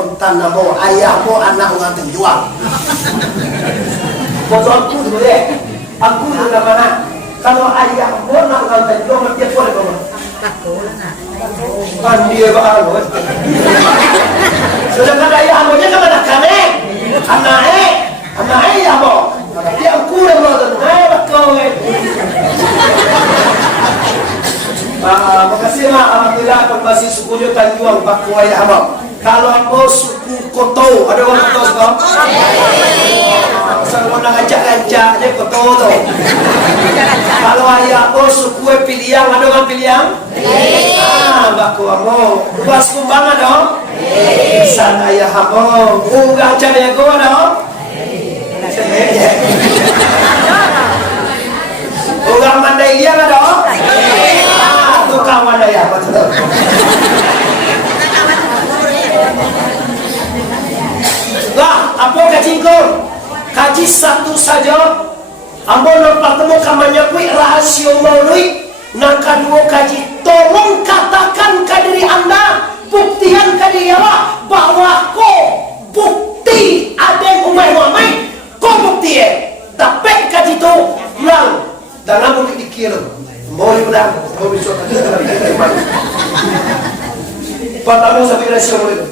kontan namo ayahmu anak orang terjual. Foto aku dulu deh. Aku dulu mana? Kalau ayahmu anak orang terjual dia boleh kamu. Kan dia baru. Sedangkan ayahmu nya kan anak kami, anak ayahmu. Dia aku yang mau kau. Makasih mak, alhamdulillah masih sukunya Tanjuang Baku Ayahmu. Kalau mau suku Koto, ada orang Koto sekarang? Saya mau ngajak-ngajak dia Koto tu. Kalau ayahmu suku Piliang, ada orang Piliang? Baku Ayahmu. Luas kumbang ada? San Ayahmu. Ugang cari aku ada? Ugang Mandai Liang ada? Tukang Mandai apa tu? Lah, apa kaji kau? Kaji satu saja. Ambo nampak temu kamarnya kui rahasia maului. Nak kedua kaji, tolong katakan ke diri anda, buktian ke diri awak bahwa kau bukti ada yang umai. Kau bukti tapi kaji tu lang dan ambo dikir. Mau bilang, mau besok pertama sampai rahasia maului.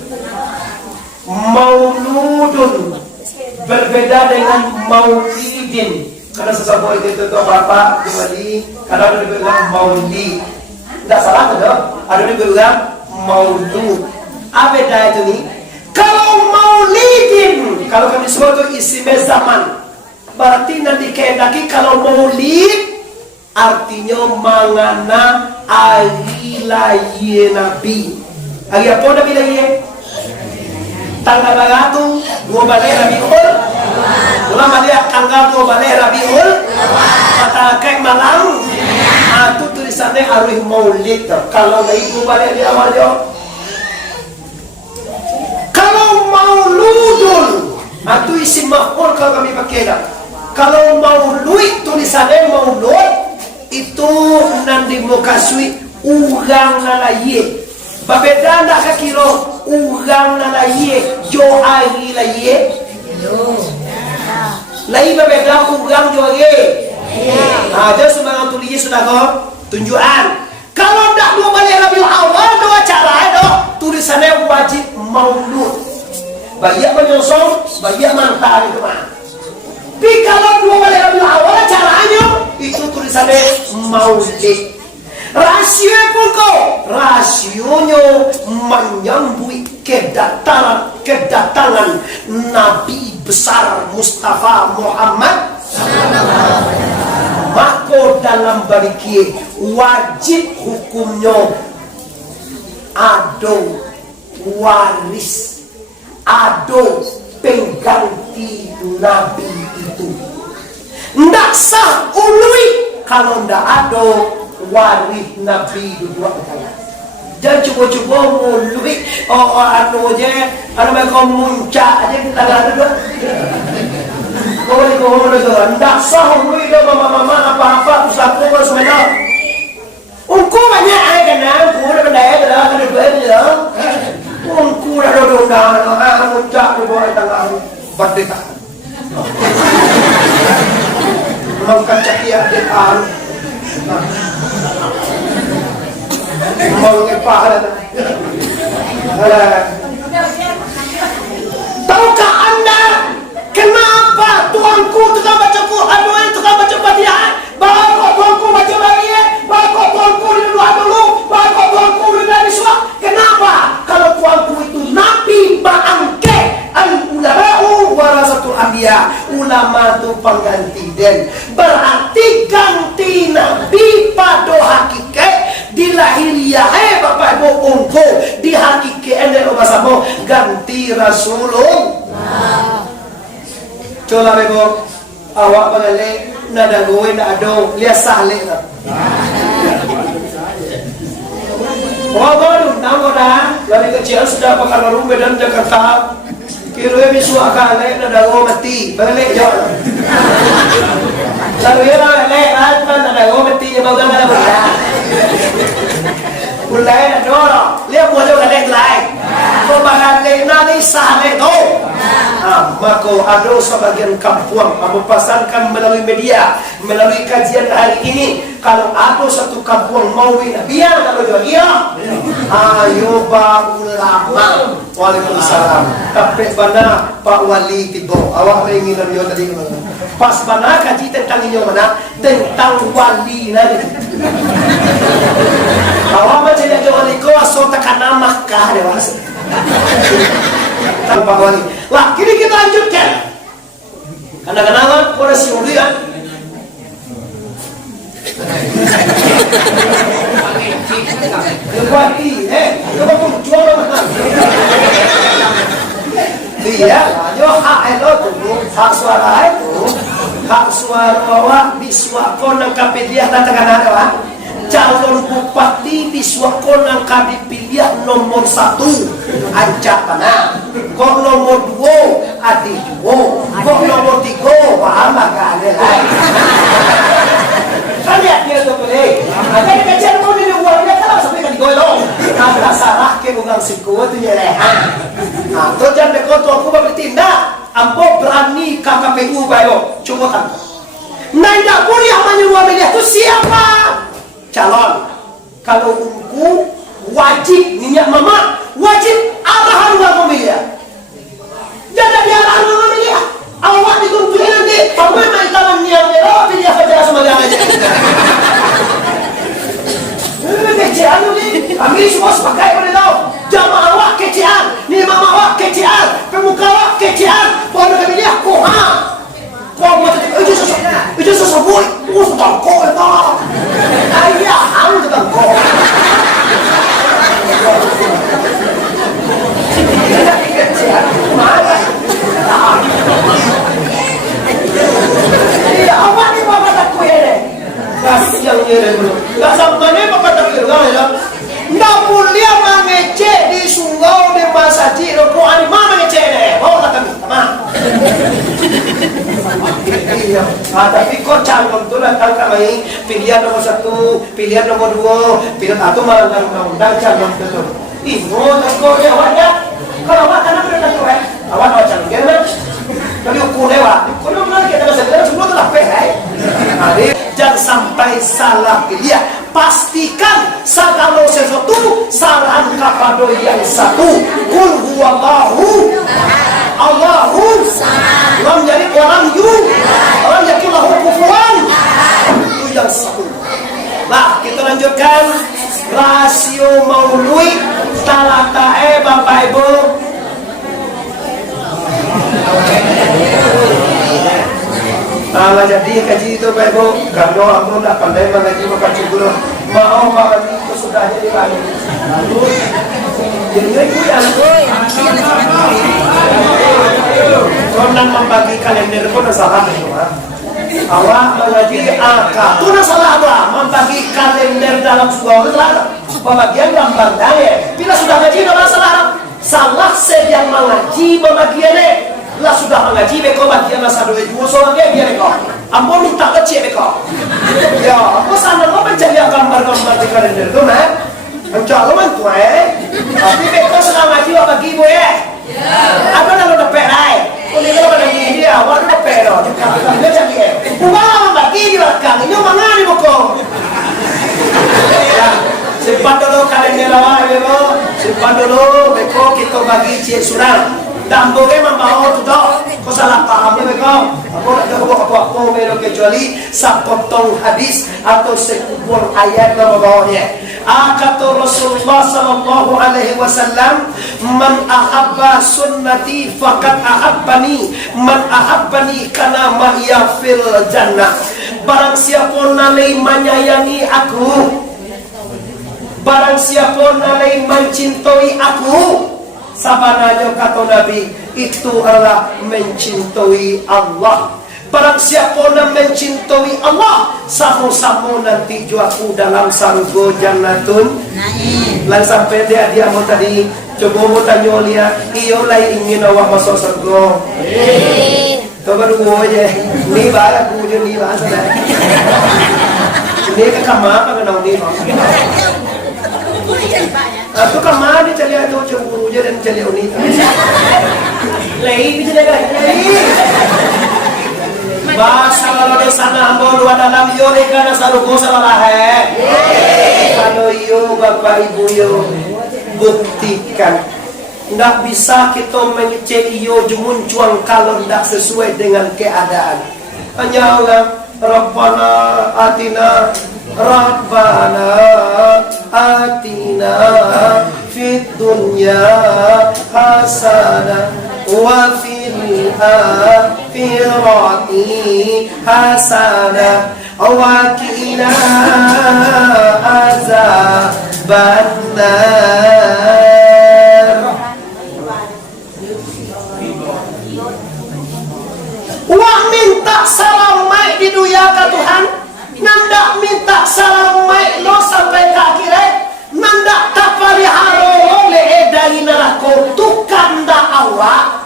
Mauludun berbeda dengan maulidin. Karena sesama itu apa-apa kembali. Karena ada yang bilang maulid. Tidak salah ada. Ada yang bilang maulud. Apa beda itu nih? Kalau maulidin, kalau kami sebut itu isim zaman. Berarti nanti kehendaki kalau maulid artinya mangana hari lahir Nabi. Hari apa Nabi lahir? Tanggal berapa? 2 Rabiul. Ulama dia tanggal 2 Rabiul. Kata kayak malam. Itu tulisannya harus maulid. Kalau lagi 2 di awalnya. Kalau mauludun, itu isim maf'ul kalau kami pakai dah. Kalau maulud tulisannya maulud itu nanti mukasui urang lalaye. Babeda nak kira urang lalaye jo hari laye. Lai babeda urang jo hari. Ada sembarang tulis sudah kau tunjukan. Kalau nak 2 Rabiul Awal dua cara ada tulisannya wajib maulud. Banyak menyosong, banyak mantar itu mah. Tapi kalau 2 Rabiul Awal caranya itu tulisannya maulid. Rasio pun kau, rasionya menyambut kedatangan Nabi besar Mustafa Muhammad. Maka dalam bariki wajib hukumnya ada waris, ada pengganti Nabi itu. Ndak sah ului kalau ndak ada waris Nabi dua kali. Jangan cuba-cuba mului anu aja, anu mereka muncak aja kita ada dua. Kau ndak sah ului dah mama apa-apa usahaku kau semua. Ungku banyak ai kena, ungku dah benda dah kena buat je. Ungku dah dah muncak di bawah tangga berdeka. Makan cakia di al. Mau ngepah dah. Tahukah anda kenapa tuanku tukang baca Quran, tukang baca Fatihah? Bawa tuanku baca Maria, bawa tuanku doa dulu, bawa tuanku dari suap. Kenapa? Kalau tuanku itu Nabi bangke, al-ulama'u warasatul anbiya. Ulama itu pengganti den. Berarti ganti Nabi pada hakikat di lahiriah Bapak Ibu ungku di hakikat ene obasamo ganti Rasulullah. Coba Ibu awak bangale nada gowe na ado lihat sahle na. Baru tahu dah dari kecil sudah pakai baru medan Jakarta. Kira bisu akale nada gowe mati balik jauh. Lalu ya balik kan nada gowe mati ya bawa nada bola. Bola ada dora lihat bola ada lain. Kau bangale nadi maka ada sebagian kampung memesankan melalui media, melalui kajian hari ini, kalau ada satu kampung mau biar kalau jual iya, ayo bang ulama. Waalaikumsalam. Tapi mana Pak Wali tibo, awak ingin dia tadi pas mana kaji tentang ini mana tentang wali nanti. Awak macam dia jual iko asal tekan nama kah dewasa. Pak Wali. Lah, kini kita lanjutkan. Karena kenalan, pada si Ulian. Wali, coba pun jual mana? Dia, yo hak elo tu, hak suara itu, hak suara awak disuapkan dan kapiliah dan tekanan awak. Calon bupati disuapkan dan kapiliah nomor 1 ancak tanah. Kok nomor 2 adi juo, kok nomor 3 paham agak lain. Kan lihat dia tu boleh. Ada kecil pun ini uangnya kalau sampai kan digolong. Ada salah ke bukan siku tu je leh. Nah, tu jangan dekot tu aku bertindak. Ambo berani KPU bayo. Cuba tak. Nanda pun yang menyuruh milih tu siapa? Calon. Kalau umku wajib minyak mama, wajib arahan uang memilih. Jangan dia arahan uang memilih. Awak dikunjungi nanti, paman naik tangan niat merah, pilih saja sama dia aja. Kecian ni, kami semua sebagai boleh tahu. Jamaah awak kecian, ni mama awak kecian, pemuka awak kecian. Boleh kami lihat, koha. Kau macam itu sesuatu, itu setangkau itu. Ayah, hang setangkau. Kecian, mana? Iya, awak ni bapak tak kuih ni. Kasih yang ni dulu. Tak sampai ni bapak tak kuih ni. Tak boleh mengecek di sungai di masjid. Kau ani mana mengecek ni? Bawa tak kami, tamam. Iya. Tapi kau calon tu datang kami pilihan nomor 1, pilihan nomor 2, pilihan satu malah undang-undang calon tu. Ibu tak kau dia awaknya. Kalau awak kan apa dah kuih? Awak nak calon kan? Kalau ukur lewat, kalau benar kita bisa semua telah pehai. Jangan sampai salah pilih. Pastikan kalau sesuatu saran kepada yang satu. Qul huwallahu Allahu lam yalid wa lam yulad wa lam yakul lahu kufuwan. Itu yang satu. Nah, kita lanjutkan rasio maulwi talatae Bapak Ibu. Kalau jadi kaji itu Pak Ibu, kalau aku tak pandai mengaji maka cukup mau mengaji itu sudah jadi lagi. Jadi itu yang konon membagi kalender pun salah itu. Awak mengaji akal, itu salah apa? Membagi kalender dalam sebuah itu salah. Pembagian gambar daya. Bila sudah ngaji tidak masalah. Salah sedang mengaji pembagiannya. Lah sudah mengaji beko bagian masa dua ibu soalnya biar beko. Ambo minta kecil beko. Ya, aku sana lo mencari gambar-gambar di kalender tu, nah. Mencari mantu Tapi beko sedang ngaji apa bagi ibu ya? Aku nak lo dapat ay. Kau ni kalau lagi dia, awak lo dapat lo. Dia cakap dia. Bukan bagi di belakang. Ini mana ni beko? Simpan dulu kalender awak beko. Simpan dulu beko kita bagi cik surang. Dan boleh membawa tu dah. Kau salah paham ni mereka. Aku tak tahu apa-apa mereka kecuali sepotong hadis atau sekubur ayat yang membawanya. Kata Rasulullah sallallahu alaihi wasallam, "Man ahabba sunnati faqad ahabbani, man ahabbani kana ma'iya fil jannah." Barang siapa nalai menyayangi aku, barang siapa nalai mencintai aku, sabananya kata Nabi, itu adalah mencintai Allah. Barang siapa yang mencintai Allah, sama-sama nanti juaku dalam surga jannatun naim. Lan sampai dia mau tadi, coba mau tanya dia, iyo lah ingin awak masuk surga. Coba dulu aja, ni baru aku je ni bahasa dah. Ni ke kamar apa kena ni? Aku kamar ni cari ada cemburu je dan cari oni. Lei bisa dengar lei. Bahasa kalau di sana ambo dua dalam yo karena sarugo salah Kalau yo bapak ibu yo buktikan, nggak bisa kita mengecek yo jumuncuang kalau tidak sesuai dengan keadaan. Hanya orang Rabbana atina fid dunya hasanah wa fil akhirati hasanah wa qina azabannar. Wah minta salamai di dunia ke Tuhan, nanda minta salamai lo sampai ke akhirat, nanda tapari haro le dari neraka tu kanda awak.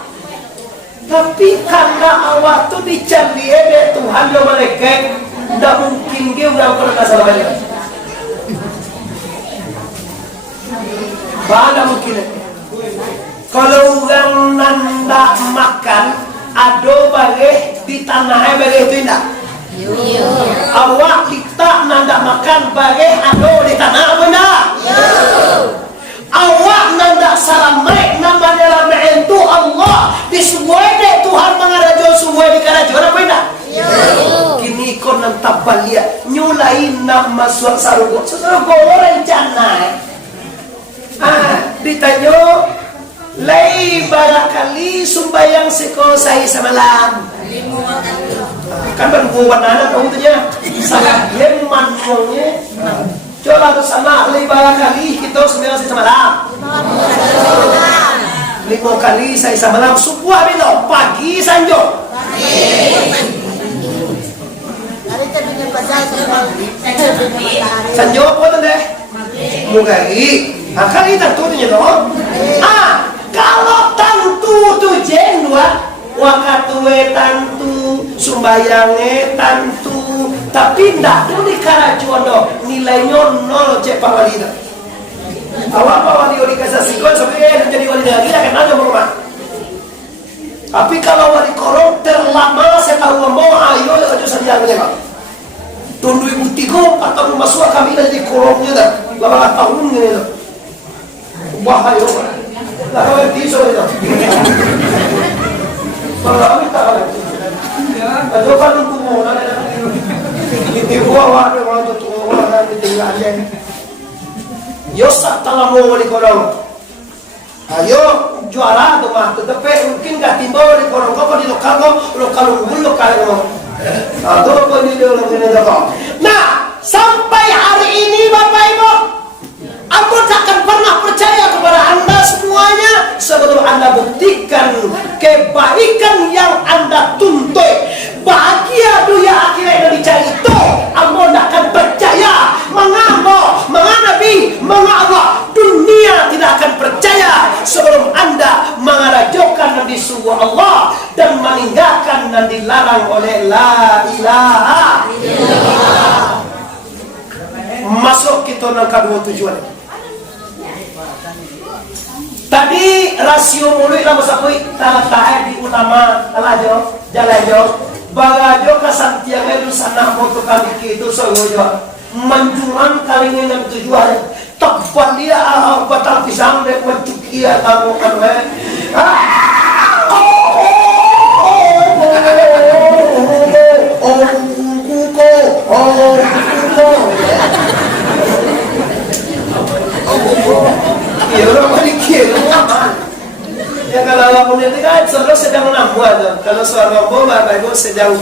Tapi kanda awak tu dicari oleh Tuhan lo malaikat, tidak mungkin dia udah pernah salamai. Mana mungkin? Kalau orang nanda makan ado bagai di tanahnya bagai itu indah. Awak kita nanda makan bagai ado di tanah benda. Awak nanda salamai namanya lama itu Allah disuai deh Tuhan mengarajo suai di karajo apa indah. Kini kon nantap balia nyulain nama suat sarugo rencana. Ditanya lay barangkali sumbayang siko saya semalam. Kan berbuat anak kamu tunya. Saya yang manungnya. Coba tu sama lay barangkali kita sumbayang saya semalam. 5 kali saya semalam subuh bilo pagi sanjo. Sanjo apa tu deh? Mugai. Kali tentunya dong. Kalau tantu tu jendua, wakatue tantu, sumbayange tantu, tapi ndak tu di karajono nilainya 0 cek pawalida. Awak pawali oli kasasikon sampai jadi wali lagi akan ada rumah. Tapi kalau wali korong terlama saya tahu mau ayo aja saja mereka. Tundu ibu tigo atau rumah suah kami dari korongnya dah, beberapa tahun ni dah. Bahaya. Lah kalau tiso itu. Kalau kita ada. Kalau kan tu mau nak. Ibu awak ada orang tu orang ada tinggal aja. Yo sak talamu wali korong. Ayo juara tu mah, tetapi mungkin dah timbul di korong kau di lokal unggul lokal kau. Atau kau di dalam ini dah. Nah, sampai hari ini Bapak Ibu, aku takkan pernah percaya kepada anda semuanya sebelum anda buktikan kebaikan yang anda tuntut. Bahagia dunia akhirat yang dicari itu, anda akan percaya. Mengapa? Nabi, mengapa dunia tidak akan percaya sebelum anda mengarajokan dan disuruh Allah dan meninggalkan dan dilarang oleh la ilaha illallah. Masuk kita nak kedua tujuan. Tadi rasio mulut lah masakui tahan di utama alajo jalajo bagajo kasantiaga itu sana moto kali itu sogojo manjuran kali ini yang tujuan tepat dia batal pisang dek mencukia kamu kan ya orang berikir ya kalau aku ini kan sebenarnya sedang namuat kalau seorang Bapak Ibu sedang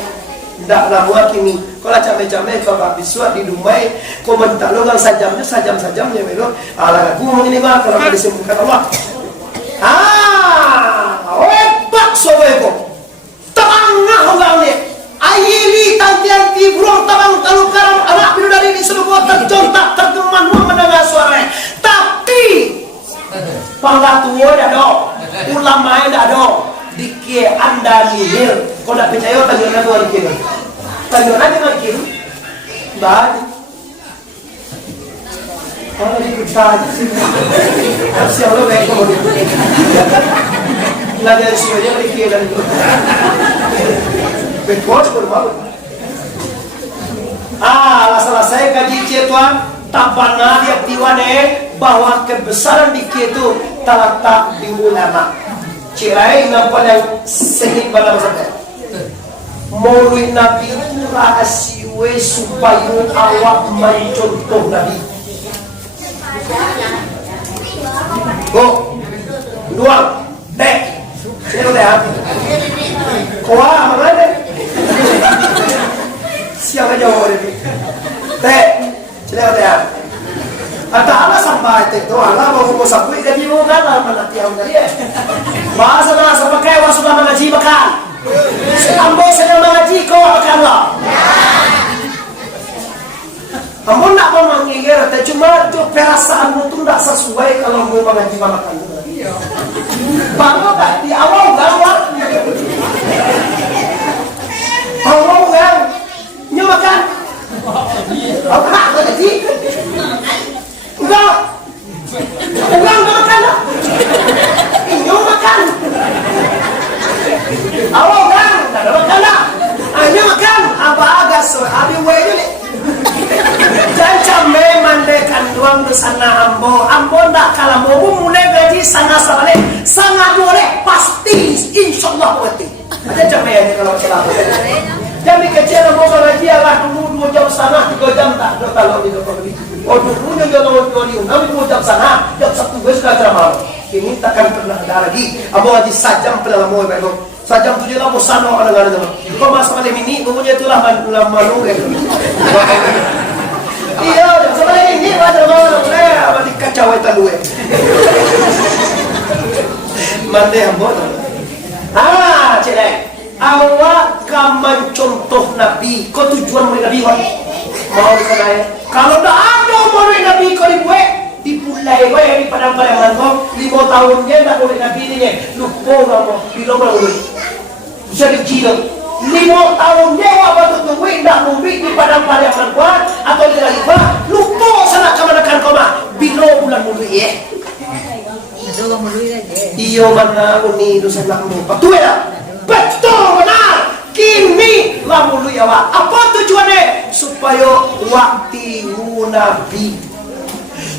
tidak namuat ini kalau capek-capek kalau biswa di Dumai komentar lo kan sajamnya melo ala aku ini mah kalau disembuhkan Allah hebat sobeku tengah orang ni ayili tantian tibrong tabang talukaran anak biru dari di seluruh tercontak tergeman mendengar suara tapi pangatuo dah dong, ulama dah dong, dikir anda nihil, kau tak percaya tanya nak buat dikir, tanya nak dengan dikir, baik, kalau dikir saja, siapa lo baik kau dikir, Lagi ada semuanya dikiran itu. Betul betul. Selesai kaji Tuhan, tak pernah dia tiwane bahwa kebesaran di itu terletak di ulama. Cirai nampak yang sehingga pada masa Maulid Nabi rahasiwe supaya awak mencontoh Nabi. Go, dua, dek, sini udah. Kau mana dek? Siapa jawab ini? Dek, sini udah. Ada alasan baik itu, Allah mau sabui kaji mau kan mana tiang dari bahasa bahasa pakai sudah mengaji makan. Ambo sedang mengaji kau makan lah. Kamu nak mau mengingir, tapi cuma itu perasaanmu tu tidak sesuai kalau mau mengaji makan. Bangga tak di awal gawat. Awal kan, nyemakan. Apa mengaji? Enggak makan lah. Inyo makan. Awal kan, tak ada makan lah. Hanya makan, apa agak so, abi wae ni. Jangan memandekan doang di sana ambo ndak kalah mau mulai gaji sana sabale, sangat boleh pasti, insyaallah mati. Ada jamnya kalau salah. Jam kecil mau gaji lah dulu 2 jam sana 3 jam tak ada kalau di pembeli. Oh dulunya kalau di undang 2 jam sana, jam 1 sudah ceramah. Ini takkan pernah ada lagi. Abo gaji sajam pernah mau baru. Sajam 7 lah bosan orang-orang itu. Kau masalah ini, punya itulah malu kan. Iya, masalah ini ada orang apa dikacau itu lu. Mande ambon. Celek. Awak kaman contoh Nabi. Kau tujuan mereka Nabi mau dikenai. Kalau dah ada orang Nabi kau dibuat dipulai di padang-padang kau 5 tahunnya tak boleh Nabi ni lupa kamu bila boleh bisa dikira 5 tahunnya apa tu tunggu tidak mungkin di padang-padang kau atau di lagi lupa sana kemanakan kau bila bulan mulu iyo mana uni dosa lakmu betul ya betul benar kini lah mulu ya apa tujuannya supaya waktu Nabi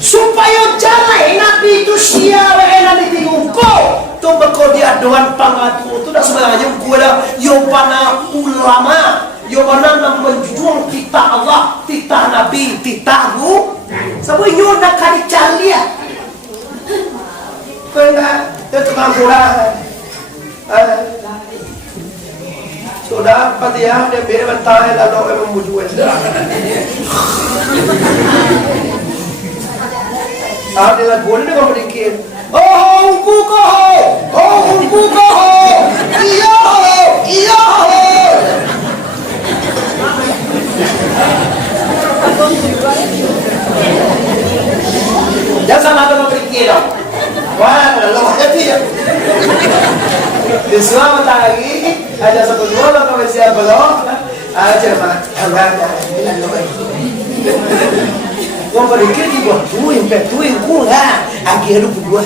supaya jalan Nabi itu siapa yang nanti diungko tu berkodiah doan pangatu tu dah sebenarnya gue dah yobana ulama yobana menjual kita Allah kita Nabi kita hu sebab nyoda kali calia kau enggak itu tukang kurang sudah patiah dia beri bantai lalu memang mujuan ada lagu ni kau berikin. Oh, ungku kau. Iya. Jangan salah kau berikin. Wah, kalau hati ya. Disuruh mata lagi. Ada satu dua kau bersiap belum? Aja mak, enggak. Kau berikir di bawah tuin ku lah, akhir lu berdua.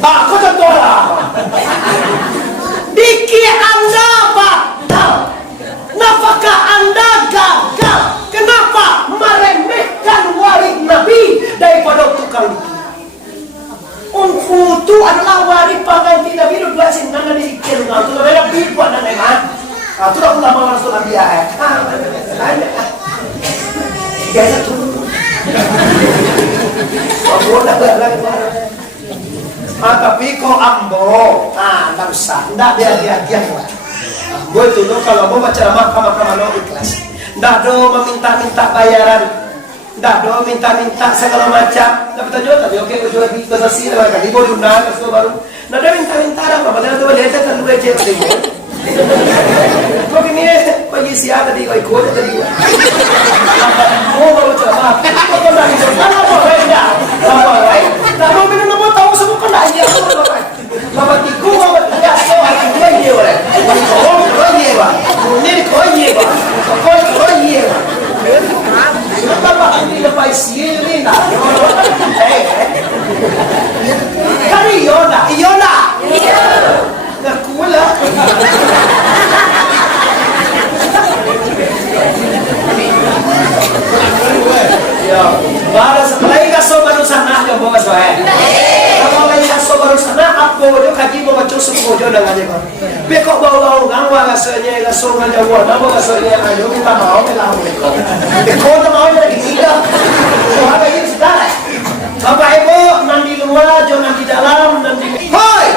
Kau contoh lah. Dikir anda batal, nafkah anda gagal. Kenapa meremehkan waris Nabi daripada tukang dikir? Itu adalah waris pengganti Nabi itu dua sinang dikir. Itu adalah bibuan dan eman. Itu dah ulama Rasul Nabi Gaya turun. Tapi kau ambo, tak usah, tak dia. Gue itu kalau mau baca mahkamah ikhlas, tak ada meminta bayaran, tak ada minta segala macam. Tapi tadi oke, gue jual di kasasi, kali boleh undang, kasih baru. Tak ada minta apa, padahal tu boleh aja kan gue cek kau ini bagi siapa tadi kau ikut tadi gua. Mau baru ceramah. Kau dah bisa apa benda? Apa lain? Tak mau minum apa tahu semua kan dah aja. Bapak tiku bapak tidak so hari dua ye boleh. Kau ye ba. Ni kau ye ba. Kau ye ba. Bapak ini lepas ye ni nak. Kan iyo na. Ngaku lah. Ya, para lagi kaso baru sana jo bawa soe. Kalau lagi kaso baru sana aku jo kaji bawa cusuk jo dengan dia. Bekok bawa ngangwa kasonya kaso nganja gua, nama kasonya ayo kita mau lah mereka. Bekok tu mau lagi tidak. So ada ini sudah. Bapak Ibu nanti luar, jo nanti dalam, nanti. Hoi.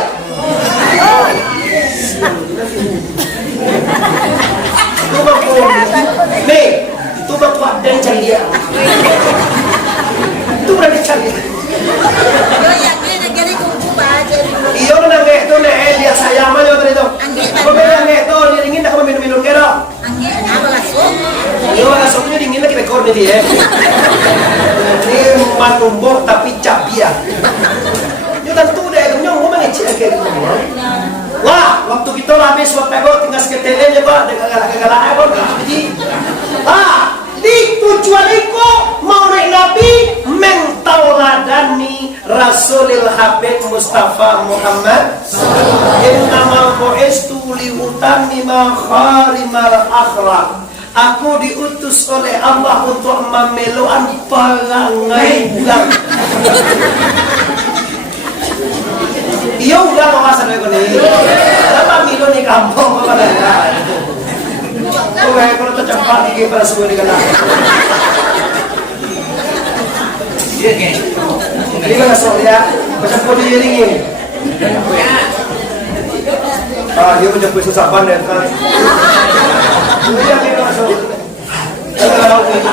Tu bapak. Nih. Tu bapak dan cari dia. Tu berani cari. Iyo nang itu nih dia sayang mana itu itu. Pembelian itu dia dingin tak mau minum kero. Iyo langsungnya dingin lagi rekor nih dia. Ini manumbok tapi capia. Yo tentu deh, itu nyong mau ngecek kayak gitu. Wah, waktu kita habis waktu itu tinggal seketelnya aja pak, dengan galak-galak apa gitu. Di tujuan itu mau naik Nabi mentauladani Rasulil Habib Mustafa Muhammad innamal bu'istu liutammima kharimal akhlak. Aku diutus oleh Allah untuk memeluan perangai bulan. Iya udah kawasan aku nih. Kenapa milo nih kampung apa dah? Oke, kalau tercepat gigi pada semua di kena. Ini kan asal ya, macam kau di ini. Dia macam puisi saban deh kan. Ini yang ini asal. Kalau itu.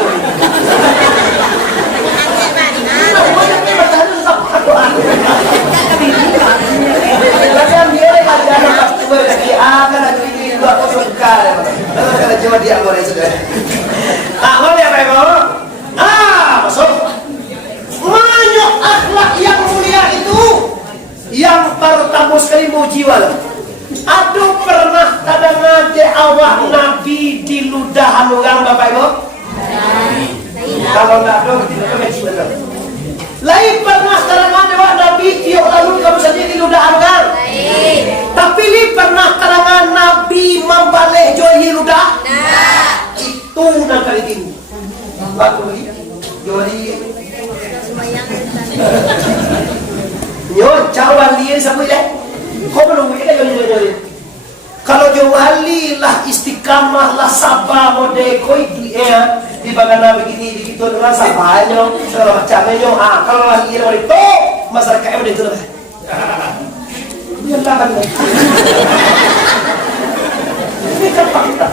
Jangan dia ada pasti lagi akan ada ini dua kosong kali. Lalu kalau cuma dia boleh sudah. Boleh apa ibu? Masuk. Banyak akhlak yang mulia itu yang pertama sekali mau jiwa. Aduh pernah kadang ada awak Nabi di ludahan orang Bapak Ibu? Kalau tidak ada tidak betul. Lain pernah karangan awak Nabi tiap lalu kamu saja di ludahan orang. Tapi li pernah karangan Nabi membalik joyi ludah? Itu nak kali ini. Baku lagi. Joyi. Nyo cawan dia sampai dah. Kau belum ini kan joyi. Kalau jawali lah istiqamah lah sabar mode koi dia di bagana begini begitu dengan sabarnya segala macamnya. Kalau lagi orang itu masyarakat yang itu lah. Dia lawan. Ini kan fakta.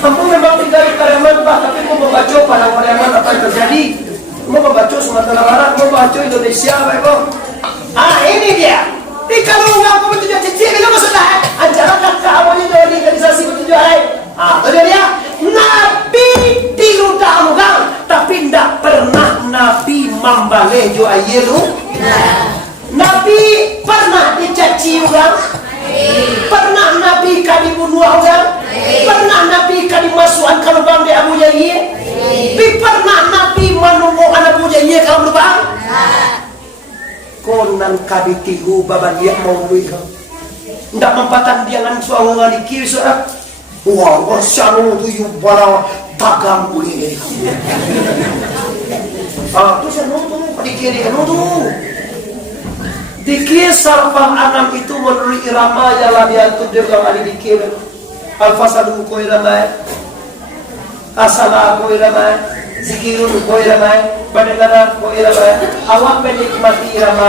Kamu memang tinggal di Pariaman Pak, tapi mau membaca padang Pariaman apa yang terjadi? Mau membaca Sumatera Barat, mau membaca Indonesia, Pak Ibu. Ini dia. Di kalau kamu tujuan cincin itu maksudnya acara kakak awalnya dari organisasi bertujuan. Itu dia. Nabi di ludah orang, tapi tidak pernah Nabi membalik jo ayelu. Nabi pernah dicaci orang. Pernah Nabi kali bunuh orang. Pernah Nabi kali masukkan ke lubang di Abu Yahya. Pernah Nabi menunggu anak Abu Yahya kalau lubang. Konan kabitihu baban dia mau duit. Ndak mempatan dia ngan suang ngan dikir suara. Wah, wasyanu tu yu bara tagam boleh. Tu saya nonton dikir kan nonton. Dikir sarfal anam itu menurut irama yang labian tu dia bilang ada dikir. Al-fasadu ko irama. Asala ko irama. Zikirun ko irama. Badalana ko irama. Awak menikmati irama.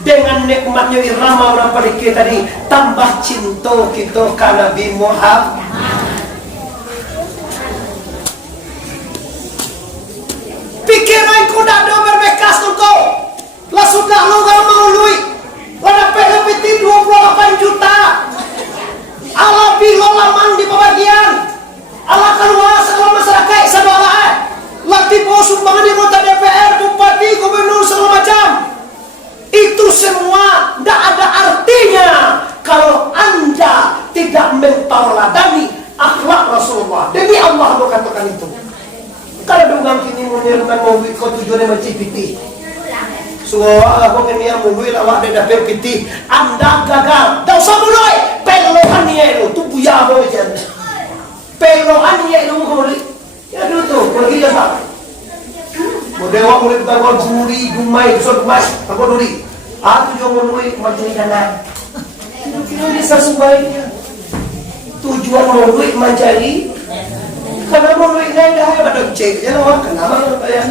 Dengan nikmatnya irama orang pada kita tadi tambah cinta kita ke Nabi Muhammad. Pikiran ku dah ada berbekas tu. Lah sudah lu gak mau lui. Lah dapat lebih 28 juta. Allah bilo lamang di pembagian. Allah keluar segala masyarakat sebelah. Lah tipu sumbangan di kota DPR, bupati, gubernur segala macam. Itu semua tidak ada artinya kalau anda tidak mentauladani akhlak Rasulullah. Demi Allah mau katakan itu. Kalau dengan kini menirman mau ikut tujuannya mencipiti Suwa ako kini yang mului lawak dia dapat piti. Anda gagal. Tak usah mulai. Pelohan ni tu buya apa je. Pelohan ni lu mulai. Ya dulu tu pergi dah tak. Dewa mulai kita buat juri dumai besok dumai. Apa duri? Aku juga mulai macam ni kan. Kira bisa sebaiknya. Tujuan mulai mencari. Karena mulai naik dah pada cek je lah. Kenapa bayar?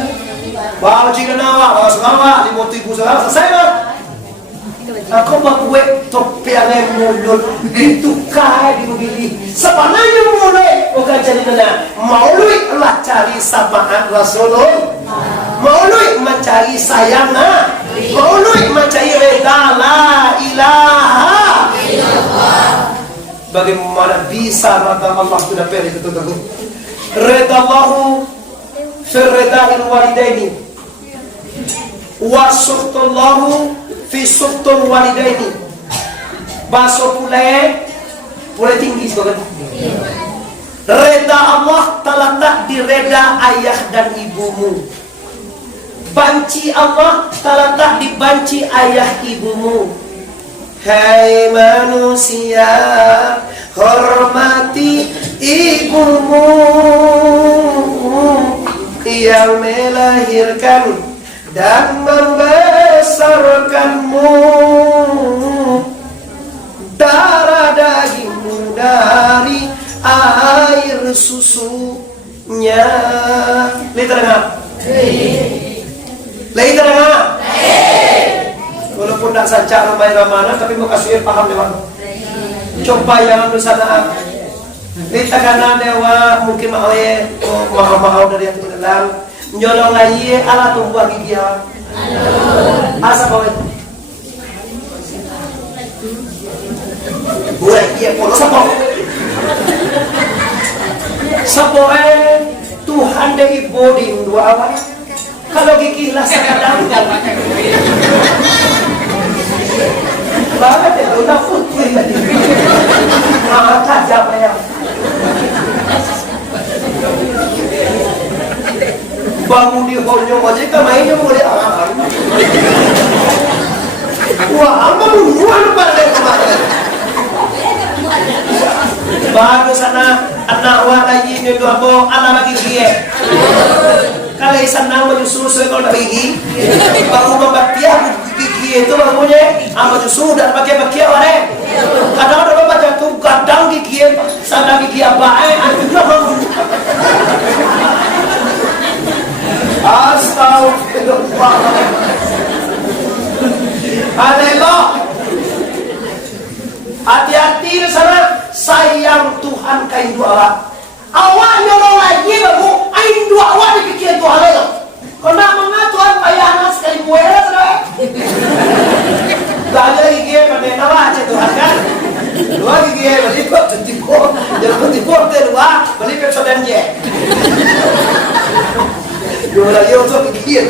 Bawa jika nawa, bawa selama 5.000 selesai lah. Aku buat topi yang mulut itu kaya di mobil. Sebenarnya mulai bukan jadi nana. Maului Allah cari sapaan Rasulullah. Maului mencari sayangnya. Maului mencari reda la ilaha illallah. Bagaimana bisa reda Allah sudah pilih itu tuh. Reda Allahu firredahil walidaini wa suhtullahu fi suhtul walidaini. Baso pulai tinggi sebagai reda Allah terletak di reda ayah dan ibumu. Banci Allah terletak di banci ayah ibumu. Hai manusia, hormati ibumu yang melahirkan dan membesarkanmu. Darah dagingmu dari air susunya. Literangah. Literangah. Walaupun tak saja ramai-ramai, tapi muka suir paham dewan. Coba yang anu sana. Kita karena dewa mungkin mahal dari yang dalam nyolong lagi ala tumbuh gigi ya. Asa bawa itu. Buat dia pun sapo. Sapo Tuhan dari bodi dua awal. Kalau gigi lah sekadang kan. Banget ya, udah putih tadi. Mata siapa yang bangun di honyong aja kan mainnya boleh apa? Wah, apa bunuhan pada kemarin? Baru sana anak lagi ni dua bo anak lagi dia. Kalau sana menyusul kalau tak gigi, baru membatia gigi itu barunya, menyusul dan pakai warna. Kadang ada baca tu kadang gigi sana gigi apa? Aku juga Astagfirullah. Haleluya. Hati-hati di sana. Sayang Tuhan kain dua. Awak nyolong lagi baru ain dua awak dipikir Tuhan itu. Kena mengat Tuhan payah anak sekali buaya saudara. Gak ada lagi dia pada nawa aja Tuhan kan. Dua gigi beli kok tipu. Jangan tipu dua beli pepso dan je. Dua lagi untuk gigi.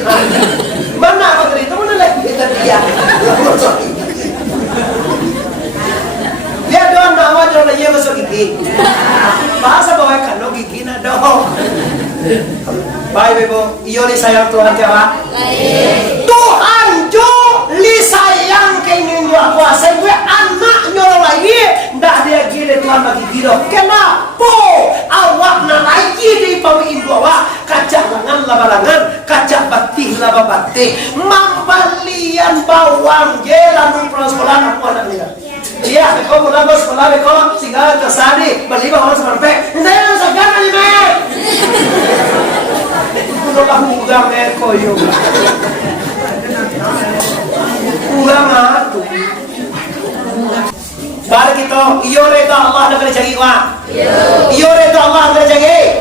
Mana apa itu mana lagi kita dia. Dia doang nawa jangan lagi masuk gigi. Bahasa bawa kan lo gigi na doh. Baik ibu, iyo li sayang Tuhan siapa? Tuhan jo li sayang keingin dua kuasa gue anak nyolong lagi. Ndak dia gile Tuhan bagi gilo. Kenapa? Awak na lagi di pawiin dua kaca lengan labalangan, kaca batih laba batih. Mambalian bawang jelan prasekolah aku anak dia. Iya, kau mulai sekolah, kau tinggal tersadi, beli bawang sampai. Saya nak segan ni mek. Kuno kamu ugang koyo. Ugang atu. Bar kita, iyo reda Allah nak jagi kuah. Iyo reda Allah nak jagi.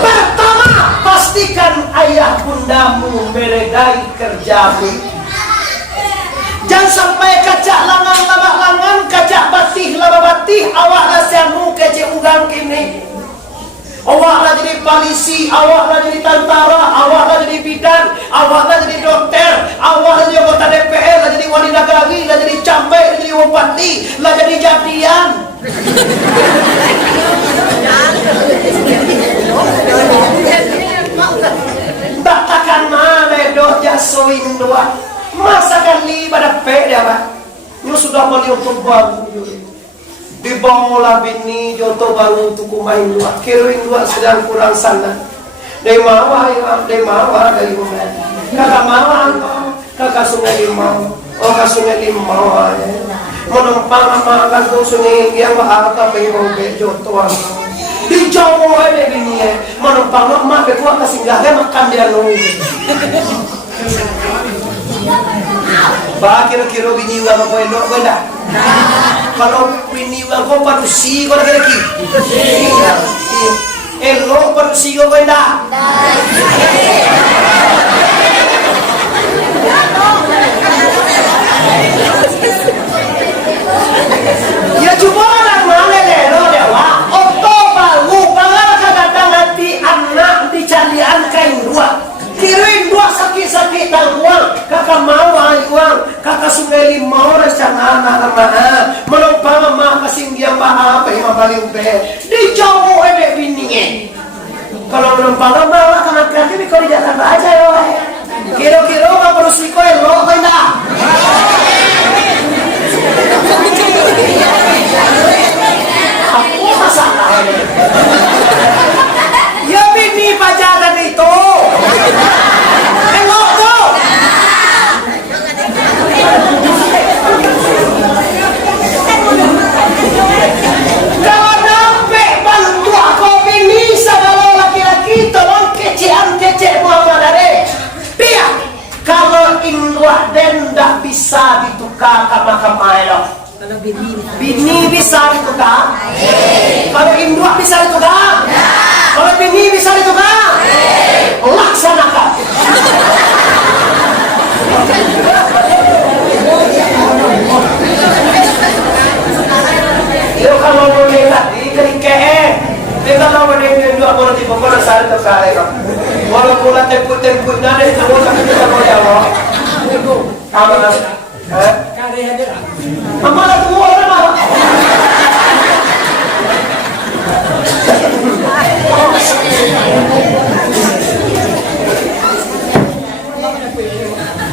Pertama, pastikan ayah bundamu meredai kerjamu. Jangan sampai kacak langan labak langan, kacak batih labak batih, awak rasiamu kecik ugang kini. Awak lah jadi polisi, awak lah jadi tentara, awak lah jadi bidan, awak lah jadi dokter, awak lah jadi anggota DPR, lah jadi wali nagari, lah jadi cabai, lah jadi bupati, lah jadi jadian. Tak takkan mana doh jasuin dua. masa kali pada pe dia pak. Nyo sudah beli untuk baru. Dibawalah bini joto baru untuk kumain dua. Kirim dua sedang kurang sana. Dari mawa dari rumah. Kakak mawa kakak sungai limau. Oh kakak sungai limau ya. Menumpang sama akan tuh sungai yang bahasa pengen joto. Di Jawa ada bini ya. Menumpang mak bekuah kesinggahnya makan dia nunggu. Ba kira-kira biniwa ko eno ko na. Kalau biniwa ko parusi ko na lagi. Elo parusi ko na. Ya cuma lang malelero dewa. Oto baru pangal kadang nanti anak dicarian kain dua. Kirim dua sakit-sakit uang, kakak mau uang, kakak sungai limau rencana anak menumpang mama kasinggian apa yang paling be di Jawa ada bininya. Kalau menumpang mama karena kreatif kau di jalan aja yo. Kira-kira nggak perlu sih kau lo kau dah. Apa masalah? Ya bini pacaran itu. Kalau nampak bantu aku bini segala laki-laki tolong kece Muhammad Arif. Dia kalau indua dan tak bisa ditukar kamar lo. Kalau bini bisa ditukar. Kalau indua bisa ditukar. Kalau bini bisa ditukar. Laksanakan. Yo kalau boleh tadi kerikeh, kita kalau boleh dua orang di pokok dasar itu kali kan. Walaupun ada temput nada itu boleh kita boleh awak. Apa nak? Kari aja. Amal tu orang mana?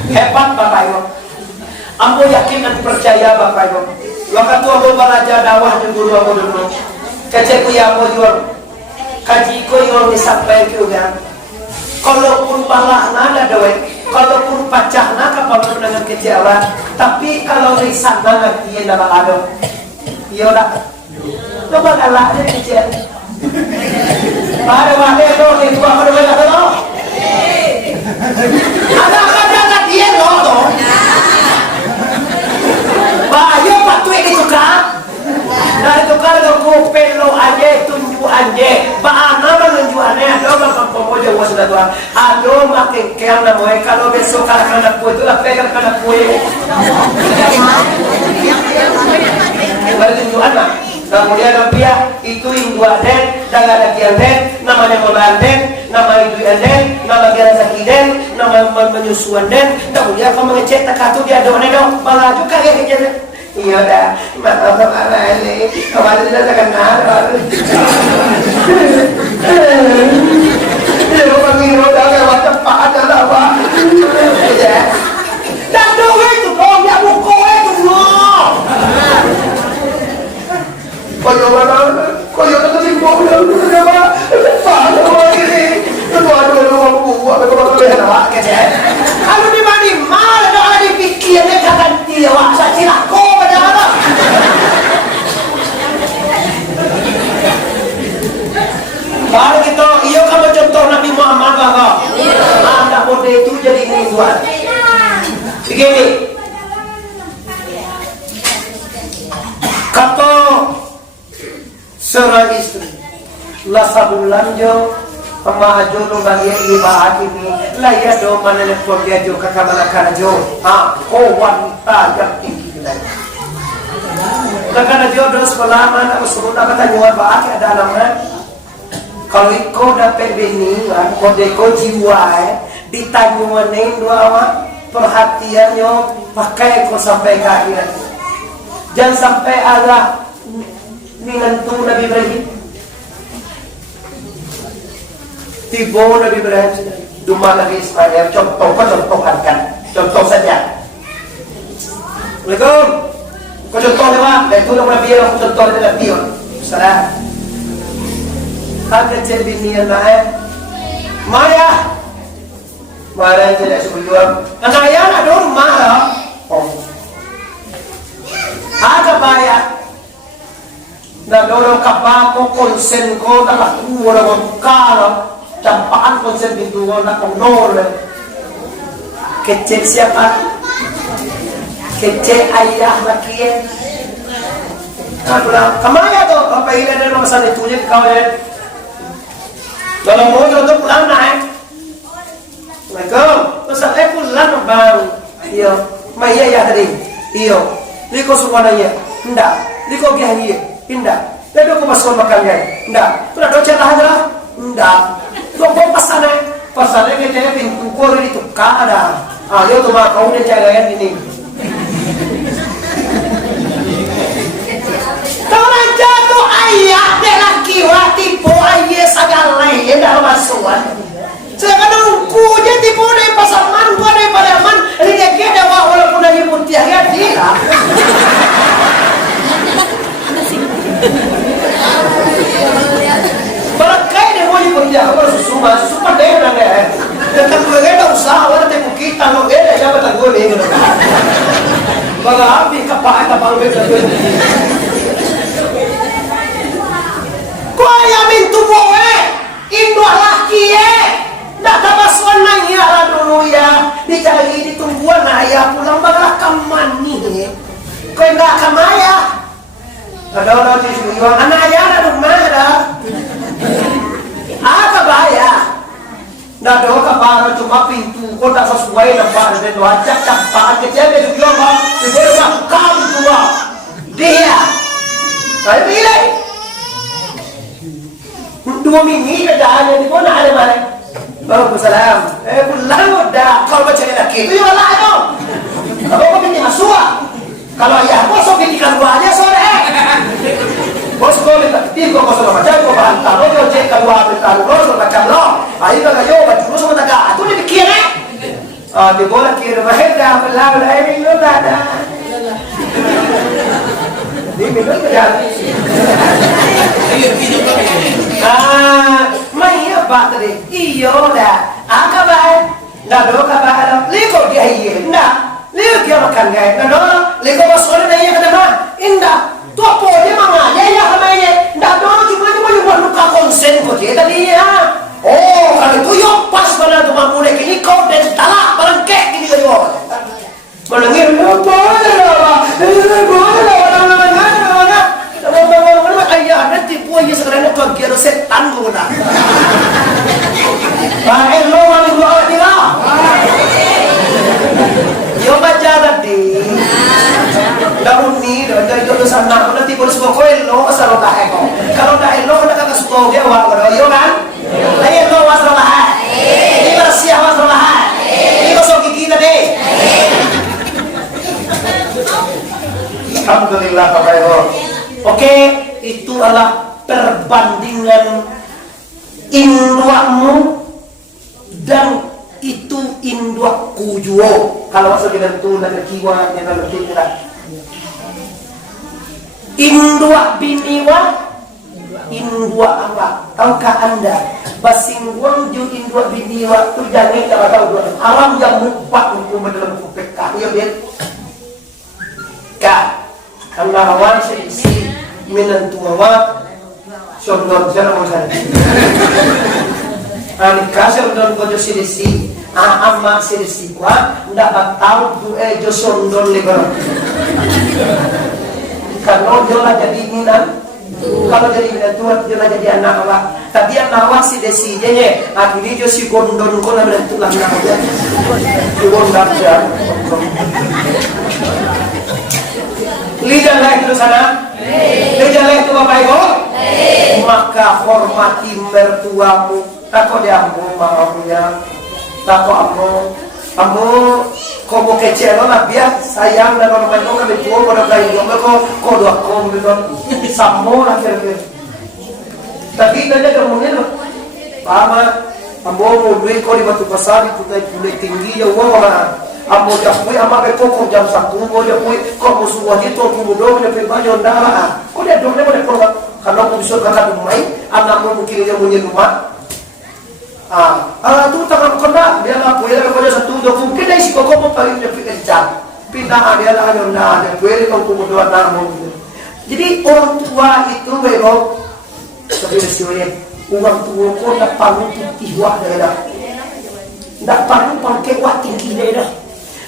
Hebat Bapak Ibu. Ambo yakin dan percaya Bapak Ibu. Waktu aku belajar dakwah di guru aku dulu, kecekku ya aku jual, kajiku yang disampaikan juga. Kalaupun balah nada doa, kalaupun pacah nak kapal dengan kecewa, tapi kalau risan nggak dia dalam ado, iya dah, coba kalah dia kecewa. Pada waktu itu itu apa namanya tu? Ada dia loh. Bayo patu ini tukar. Dari tukar ke pelo aja tunjuk aja. Bahana menunjukannya ada macam pemuja wasuda tua. Ada makin kaya namanya kalau besok kena kue tu apa yang kena kue. Baru tunjukan lah. Kemudian dia itu indua den, jangan ada kian den, namanya memanden, nama itu den, nama kian sakiden, nama menyusuan den. Kemudian kau mengecek takatu dia doa neno, malah juga kayak gitu. Iya dah, maaf apa ini, kemarin tidak terkenal. Dia mengira dah macam apa adalah apa. Dan doa itu kau dia buku itu loh. Koyo nanti mau apa? Apa ini? Aduh, buat apa apa kecil. Kalau di mana ada dipikirnya kata dia waksa cilako pada apa? Kalau kita, iya kamu contoh Nabi Muhammad kakak. Anak muda itu jadi ini buat. Begini. Kata seorang istri la sabulan jo ama ajo lo bagi ibahat ini la ya do manene ko dia jo kakamana karajo ko wanita yang tinggi dan kakana jo do sekolah mana usul kata nyuar baat ada nama kalau iko dapat bini ko deko jiwa ditanyuanin dua awak perhatiannya pakai ko sampai ke akhirat. Jangan sampai ada ninantu Nabi Ibrahim. Tibo Nabi Ibrahim, Duma Nabi Ismail. Contohkan, contoh saja. Assalamualaikum. Kau contoh ni mak, dan tu nak biar aku contoh ni nak biar. Salah. Ada jadi ni anak Maya. Maya jadi sebelum. Anak ayah ada rumah lah. Oh. Ada bayar. Na dorong kapako konsen ko na kuwa na kala tampaan konsen pintu ko na konor. Kecil siapa? Kecil ayah laki. Kalau kamaya to apa ila na masalah itu je kau ya. Kalau mau tu pulang naik. Assalamualaikum. Terus pulang bang. Iyo, maya ya tadi. Iyo. Liko semuanya. Ndak. Liko gihani. Ndak. Tapi aku masuk makan gay. Ndak. Tu nak docet lah aja. Ndak. Tu aku pasane kita pintu kor itu kada. Dia tu mak kau ni jangan ini. Kau nak jatuh ayah dek laki tipu ayah sagalai dah masukan. Saya kena uku je tipu dek pasangan gua dek padaman. Ini dia kena walaupun lagi putih ya dia. Balakai dia mau dikerja kalau susu deh nangga. Tentang gue gak usaha orang temu kita lo gede siapa tak gue nih. Baga api kapak tapal betul. Kau yang mintu boe, Indo laki dah tabasuan nanya lah dulu ya. Dicari ditungguan ayah pulang baga kamani. Kau enggak kamaya. Ada orang di sini orang anak ayah ada rumah dah. Apa bahaya? Dah doa kabar cuma pintu kau tak sesuai nampak dan doa campaan kecil dia juga bang. Dia bilang kamu tua dia. Saya pilih 2 minggu kerjaannya di mana ada mana? Waalaikumsalam. Pulang udah kalau baca laki itu juga lah dong. Kalau kau pinjam asua, kalau ayah kau so pinjam dua aja sore. Bos kau minta tim kau sudah macam kau bantar, kau cek kedua bentar, kau sudah macam lo. Ayo kau yo, kau sudah tak tu dia kira. Di bola kira maheda, belau ini lo ada. Di minum kerja. Maya baat tadi, iyo dah. Apa baik? Dah do kabar, liko dia iya, dah. Liko dia makan gay, dah. Liko masuk ni iya kata mah, indah. Tu apa dia mana? Ya kamanya. Dah do cuma yang luka konsen kau dia tadi ya. Oh, kalau tu yo pas pada tu mampu ini kau dan talak barang kek ini kau. Menangir boleh lah. Ayah nanti puai sekarang kau kira setan kau nak. Baik lo malu awak dia. Yo baca tadi. Daun ni dari dulu sana nanti boleh semua kau lo asal tak eko. Kalau tak elo nak kata suka dia awak kau yo kan? Ayo lo asal lah. Ini bersih asal lah. Ini kosong gigi tadi. Alhamdulillah Bapak Ibu. Oke, itu adalah perbandingan induakmu dan itu induakku juga. Kalau masuk ke dalam itu dan kiwa yang dalam kita. Induak biniwa, induak awak. Tahukah anda? Basingguang ju induak biniwa tu jangan tak tahu dua. Alam yang mumpak hukum dalam PK. Ya ben. Ka. Allah awan si menentuawa sondor jangan macam ni. Ani kasih sondor kau jadi si amma si kuat, ndak tahu tu jo sondor lebar. Kalau dia lah jadi minat, kalau jadi minat tuan dia lah jadi anak awak. Tapi anak awak si desi je ni, akhirnya jo si gondon kau nak menentukan anak dia. Gondon dia. Lihatlah itu sana. Lihatlah itu Bapak Ibu. Maka hormati mertuamu. Takut dia maafnya. Takut amu kau kecil lah biar sayang dan orang lain orang itu pada kain jomel kau dua kau bilang sambo lah kira-kira. Tapi tanya kamu ni loh. Pama amu mau duit kau di batu pasar itu tadi boleh tinggi jauh orang. amo japui ama be koko jam 1 mo japui kok musuh wajib to kumudo be bayon dara ko dia dong ne ko karena aku bisa kakak rumai anakmu mungkin dia punya rumah tu tangan kena dia lah boleh pada satu dua mungkin dari si koko mau paling dia fikir jam pindah dia lah yona dia boleh kau kemudian anakmu jadi orang tua itu memang sebenarnya orang tua kau tak perlu tiwak dah tak perlu pakai wak tinggi dah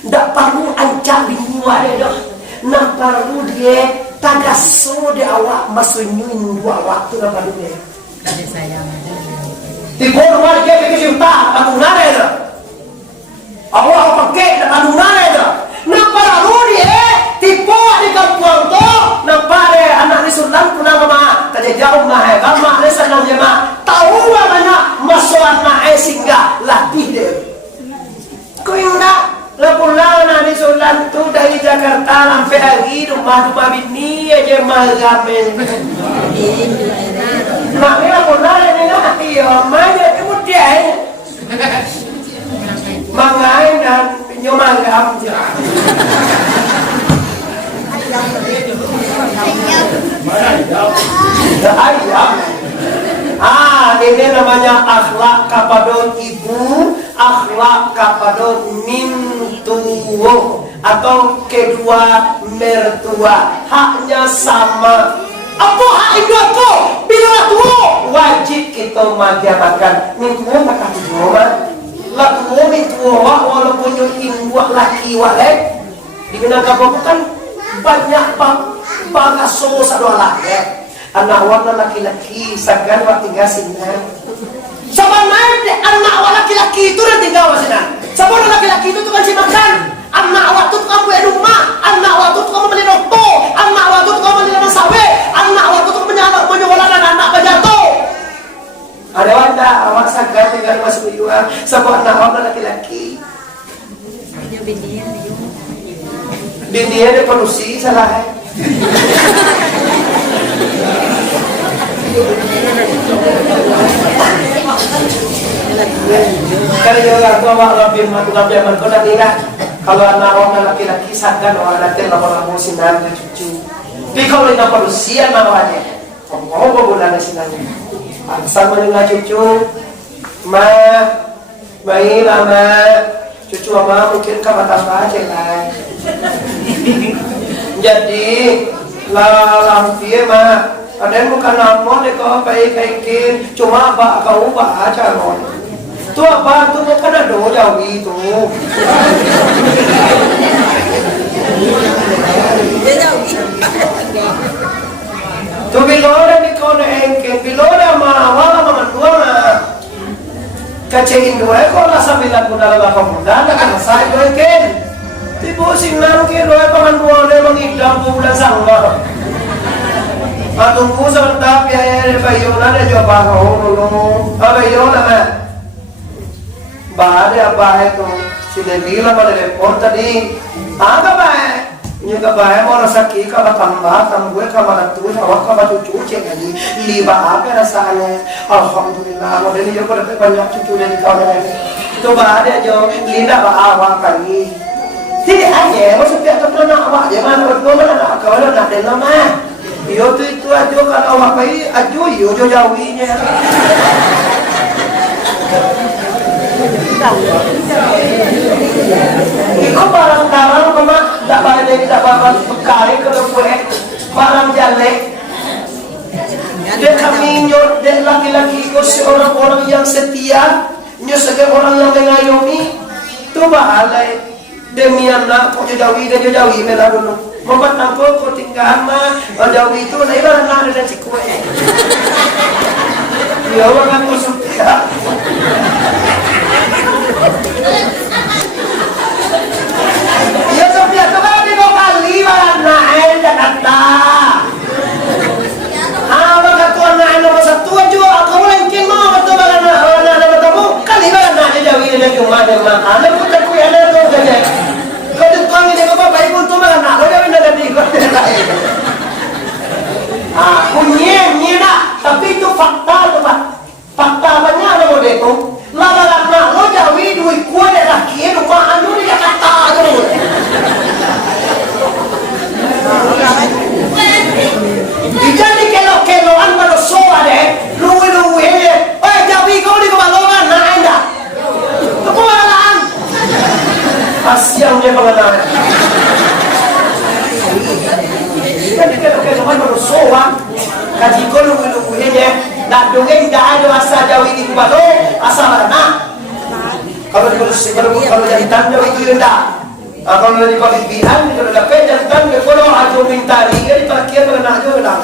tak perlu ancam bingwa dah tak perlu dia tagaso de awak masunyuin dua waktu na perlu dia ada sayang tibor warga ke cinta adunare dah awak pakai adunare dah na perlu dia tipo di kampung tu na pare anak ni sunan puna mama tadi jauh mah mama ni senang je mah tahu banyak masuan na singgah latih dia kau ingat Lapulang nani solan tu dari Jakarta sampai hari rumah bini aja malam. Mak ni lapulang ni nak iya, mana ni mudah. Mangai dan nyomagam je. Ayam. Ini namanya akhlak kapadon ibu, akhlak kapadon mintuwo atau kedua mertua, haknya sama. Apa hak ibu aku? Bila tuwo wajib kita makan. Mintuwo tak kasih tuwo lah tuwo mintuwo walaupun yung ibu laki walek di Minangkabau kan banyak bagaso sa doa laki. Anak warna laki-laki sagan wa tinggal sini. Sebenarnya anak wa laki-laki itu nanti tinggal sini. Sebenarnya laki-laki itu tukang si makan. Anak wa itu tukang buat rumah. Anak wa itu tukang beli rokok. Anak wa itu tukang beli nama sawe. Anak wa itu tukang menyolakan anak bajatu. Ada wanda awak sagan tinggal masuk dua. Sebab anak warna laki-laki. Bindia ada polusi salah. Kalau juga tua lebih matu-matu kau nanti kan kalau anak orang laki-laki sadar orang nanti lama-lama sinar cucu. Tapi kalau ini manusia namanya, mau bulan sinarnya. Asal mendengar cucu, baik lama cucu ama mungkin kamu tambah aja lah. Jadi lampir mah. Ada yang bukan namon deh kau baik-baikin, cuma apa kau baca loh. Tu apa tu bukan ada jauh itu. Tu bilora ni kau engke, bilora mah awal dua mah. Kacein dua kau lah sambil lagu dalam muda, nak kena saya engke. Tipu sinang ke dua paman dua ni mengidam bulan sangma. Tunggu sebentar biaya bayona dia coba kau dulu. Bayona mah, bahaya apa itu? Si Dewi lah pada report tadi. Apa bahaya? Ini bahaya mau sakit kalau tambah gue kalau tu awak kalau cucu cek lagi. Liba apa rasanya? Alhamdulillah. Model ini juga dapat banyak cucu dari kau ini. Itu bahaya jo. Lina awak kali. Jadi aja, maksudnya tu nak awak jangan berdua mana nak kau nak dengar mah. Yo tu itu aja kalau awak bayi ajo yo jauhinya. Iko barang-barang kama tak barang bekali kalau kue barang jelek. Dia kami nyot dia laki-laki ko seorang-orang yang setia, nyo sebagai orang yang mengayomi. Tu bahalai demi anak kau jauhi merah dulu. Membuat aku kau tinggal mah jauh itu nah ibarat nak ada si kue. Ya orang aku suka. Ya Sofia tu kan di kali mana ada kata. Orang kata anak nomor satu aja aku lengking mau betul anak ada bertemu kali mana ada jauh ini cuma ada makan. Aku tak kue ada tu saja. Kau tu kau ini kau baik untuk mana? Kau dah benda tadi kau dah lain. Punya, tapi itu fakta tu pak. Fakta banyak loh. jam dia pengenalan. Kan kita harus sowan. Kaji kalau lugu-lugunya, nak dongeng tak ada asal jauh ini kubalo, asal mana? Kalau jadi tanda itu rendah. Kalau di pemimpinan, kalau dapat jantan, kalau ajo minta ringan, terakhir mengenai ajo rendah.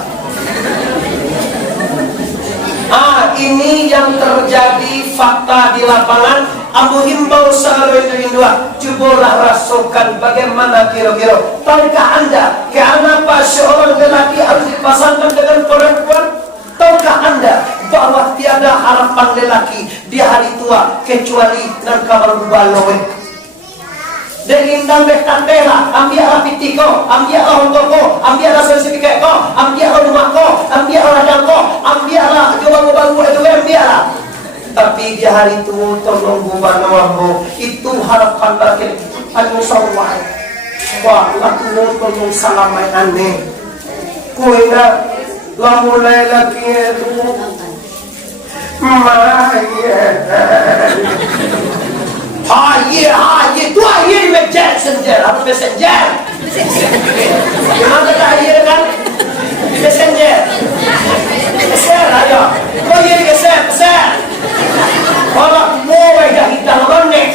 Ini yang terjadi fakta di lapangan. Aku himbau selalu itu dua. Cobalah rasakan bagaimana kira-kira. Tahukah anda, kenapa seorang lelaki harus dipasangkan dengan perempuan? Tahukah anda bahwa tiada harapan lelaki di hari tua kecuali narkabar balowe? Delindang bektandela, ambiarlah pitiko, ambiarlah ontoko, ambiarlah sertifikat ko, ambiarlah rumah ko, ambiarlah ladang ko, ambiarlah coba-coba itu ambiarlah. Tapi di hari itu tolong bubanawamu, itu harapan lagi anu sawai. Wah, laku tolong salamai aneh. Kuina mulai lagi itu tu air messenger, apa messenger? Gimana tak air kan? Messenger. Share ayo. Kau air ke share. Kalau mau dah kita lonek.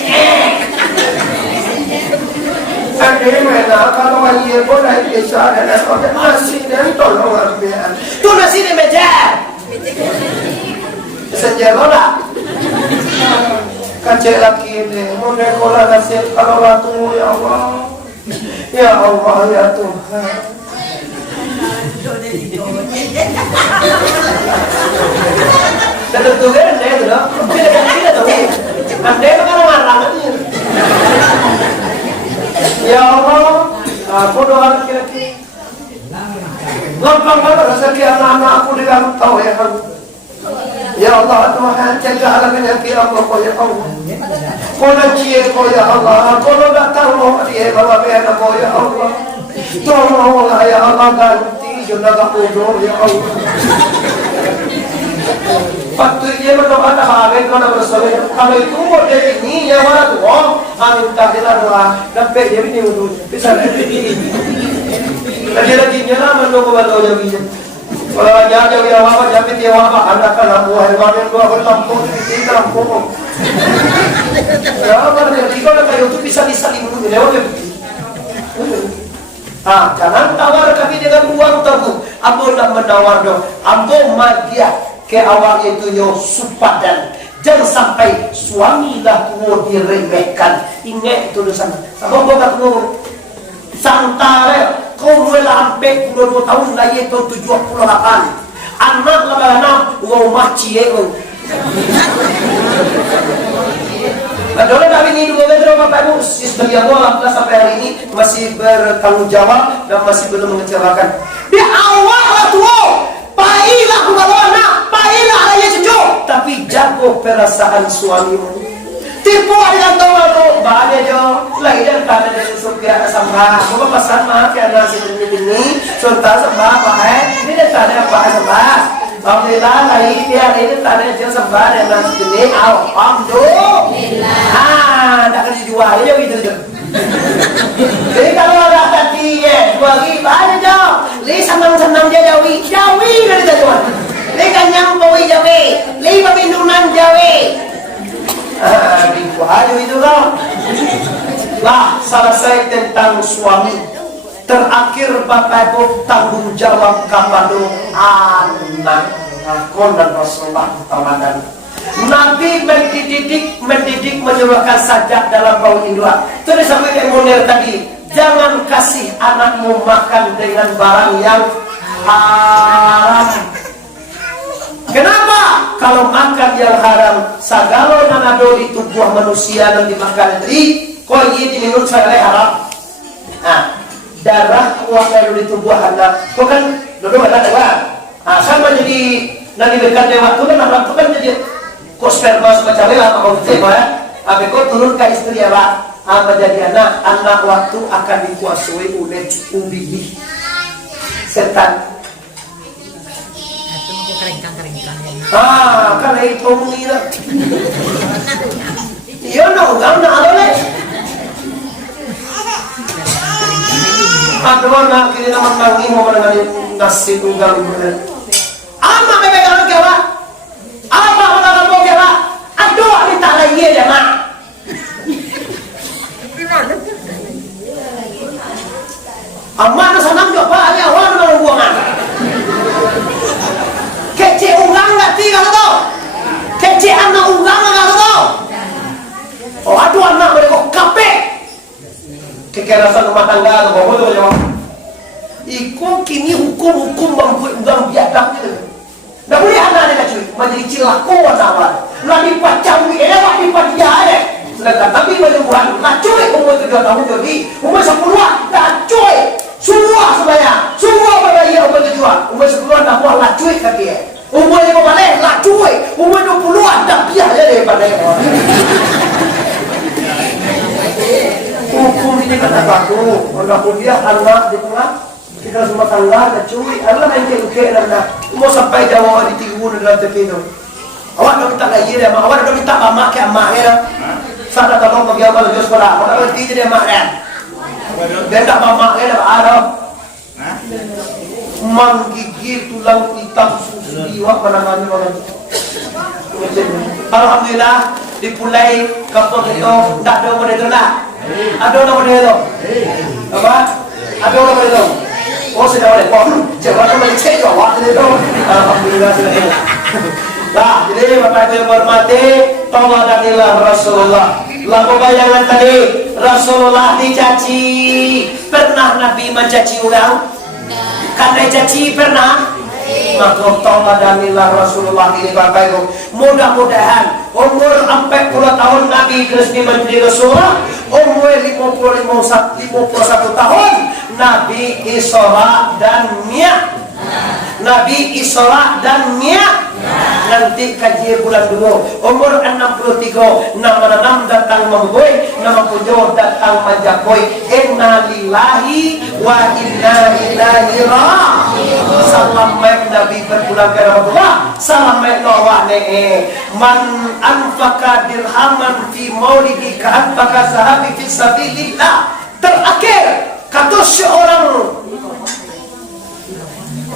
Ada mana kalau air boleh share dan ada nasi dan tolong ambil. Tu nasi ni messenger. Messenger mana? Kacau lagi ini, mulai kola nasib kalau ratu ya Allah, ya Allah ya Tuhan. Tentu kan anda itu loh, tidak tahu. Anda itu kan marah aja. Ya Allah, aku doa kira-kira. Gampang banget rezeki anak-anak aku dikasih tahu ya kan. Ya Allah Tuhan, jaga alamnya ya Allah, ya Allah. Kau cie kau ya Allah, kau datang mau dia bawa bela kau ya Allah. Tolonglah ya Allah ganti junaga udo ya Allah. Waktu dia berdoa tak habis mana bersoleh. Kalau itu mau dia ini ya mana tu? Amin tak jelas doa. Dapat dia ini udo bisa. Lagi nyala menunggu batu jauh. Kalau jauh ya apa jadi dia apa anda kan buah hewan yang dua bertampung di kampung. Ya apa dia kalau kayu itu bisa disaling dulu lewat. Jangan tawar kami dengan uang tabung. Ambo nak menawar dong. Ambo magia ke awal itu yo supadan. Jangan sampai suami dah tua diremehkan. Ingat itu dosa. Ambo bukan tua santare. Kau rela sampai 22 tahun lagi tahun 78. Anak lama-lama wow maci ego. Padahal kami ini 2 meter Bapak Ibu, sebagai Allah sampai hari ini masih bertanggung jawab dan masih belum mengecewakan. Di awal tua, baiklah kalau anak, baiklah ayah cucu, tapi jago perasaan suamimu. Tipu dengan tahu banyak jo lagi dan tanda dari supir sambah. Kau pesan maaf ya nasi ini contoh sambah apa ini dan tanda apa sambah. Alhamdulillah lagi dia ini tanda yang sambah dan nasi ini alhamdulillah. Nak dijual ya gitu. Jadi kalau ada tadi ya bagi banyak jo. Li senang dia jawi dari tuan. Li kanyang bawi jawi, li pemindunan jawi. Ayo itu kan lah selesai tentang suami. Terakhir Bapak Ibu tanggung jawab kepada anak dan Rasulullah Ramadan. Nabi mendidik menyuruhkan sajak dalam bau indua. Terus sampai kemudian tadi, jangan kasih anakmu makan dengan barang yang haram. Kenapa? Kalau makan yang haram, segala nanado di tubuh manusia dan dimakan dari, kau ini diminum oleh haram. Darah kuat di tubuh anda, kau kan dulu ada dewa. Sama jadi nanti dekat dewa tu kan haram tu kan jadi kau sperma semacam apa kau cek ya? Apa kau turun ke istri apa? Menjadi anak waktu akan dikuasai oleh ubi setan. Kan itu mengira. Iya no, enggak ada leh. Aduh, nak kini nama nangi mau menangani nasi tunggal ini. Ama memegang kewa, apa menangani mau kewa? Aduh, ini tak lagi ya mak. Ama na sanam jo pa, ini awal menang buangan. Kece urang nggak tinggal tu, kece anak urang nggak tu. Oh, aduh anak mereka kape. Kekerasan rumah tangga atau apa tu jawab. Ikut kini hukum bang biadab ni. Dah boleh anak ni cuy, menjadi cilaku awal. Lagi pacawi, lagi dia. Sedangkan tapi menyembuhan, cuy umur 7 tahun jadi, umur 10-an, dah cuy. Semua sebenarnya, semua beraya umur 7-an, umur 10-an dah buat lah cuy kaki. Umur 5 balik, lah cuy. Umur 20-an dah biar je daripada hukum ini kata baku, orang kuliah anak di tengah kita semua tangga ada cuy, Allah main kek anda, mau sampai Jawa di Tinggu dalam tepi itu. Awak dah minta lagi dia, awak dah minta mama ke amak ya. Saya dah tahu bagi awak lebih sekolah, awak berhenti jadi amak kan? Dia tak mama ya dah ada. Menggigit tulang hitam susu iwak menangani orang. Alhamdulillah dipulai kapal itu tak ada model itu nak. Ada nama dia tu. Apa? Ada nama dia tu. Oh sudah boleh. Oh, jangan nama cek jawab dia tu. Alhamdulillah sudah. Nah, jadi Bapak Ibu yang hormati, tawadanilah Rasulullah. Lalu bayangan tadi, Rasulullah dicaci. Pernah Nabi mencaci orang? Karena caci pernah? Maka tawadanilah Rasulullah ini Bapak Ibu. Mudah-mudahan umur 40 tahun Nabi resmi menjadi Rasulullah, umur 51 tahun Nabi Isra dan Mi'raj. Nabi Isra dan Mi'raj. Nanti kaji bulan dulu. Umur 63 nama datang memboi, nama pujo datang menjakoi. Inna lillahi wa inna ilaihi raji'un. Salam Nabi berpulang ke Rasulullah. Salam lawa ne. Man anfaqa dirhaman fi maulidi ka anfaqa zahabi fi sabilillah. Terakhir kata seorang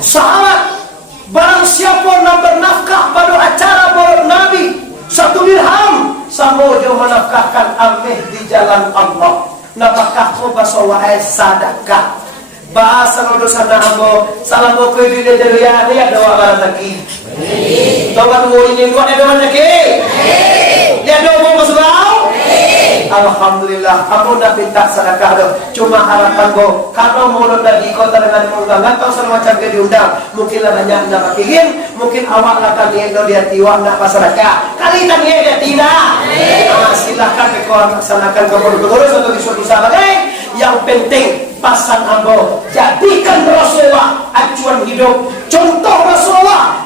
sahabat, barang siapa nak bernafkah pada acara maulid Nabi 1 dirham, sama dia menafkahkan amih di jalan Allah. Napakah kau basawai sadakah? Bahasa dosa namo salam ko di dia ni ada orang lagi. Tahu tu ini dua ada orang lagi. Dia ada mau masuk. Alhamdulillah, aku dah minta sedekah dah. Cuma harapan go, kalau mau lagi kota dengan undangan atau semacam ke diundang, mungkinlah banyak nak pakihin, mungkin awak akan dia tiwak nak sedekah. Kali tadi dia tidak. Silakan mereka laksanakan kepada-kepada atau disuruh bagai. Yang penting pasan ambo jadikan Rasulullah acuan hidup. Contoh Rasulullah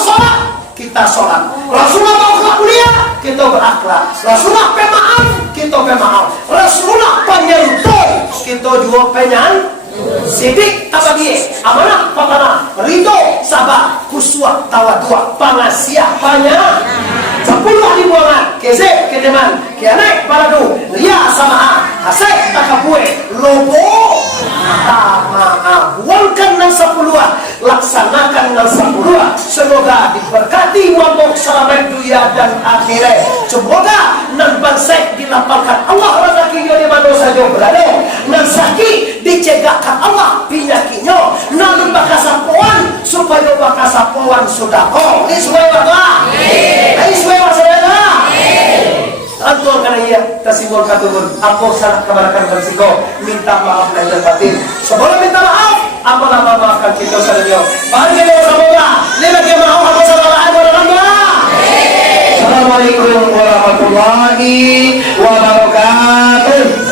sholat, kita sholat. Rasulullah mau akhlak mulia, kita berakhlak. Rasulullah pemaaf, kita pemaaf. Rasulullah penyentuh, kita juga penyan. Sidik tabagi amanah pamanah ridho sabar kuswa tawadua pangasiah banyak 10 dibuangan kesek kedeman kianai baladu ria sama hasek takabue lobo tamaah buangkan nang 10 laksanakan nang 10 semoga diberkati mabok selamat dunia dan akhirat. Semoga nan bansai dilapangkan Allah rezekinya di mana saja berada, nan sakit dicegahkan Allah penyakitnya, nan bakasapuan supaya bakasapuan sudako. Ini sesuai Allah. Ini sesuai Allah. Antuan karena ia tersimbol katubun. Apa salah kebarakan bersiko, minta maaf lahir batin. Sebelum minta maaf, apalah maafkan kita saudara. Mari kita semoga lima jemaah apa salah Assalamualaikum warahmatullahi wabarakatuh.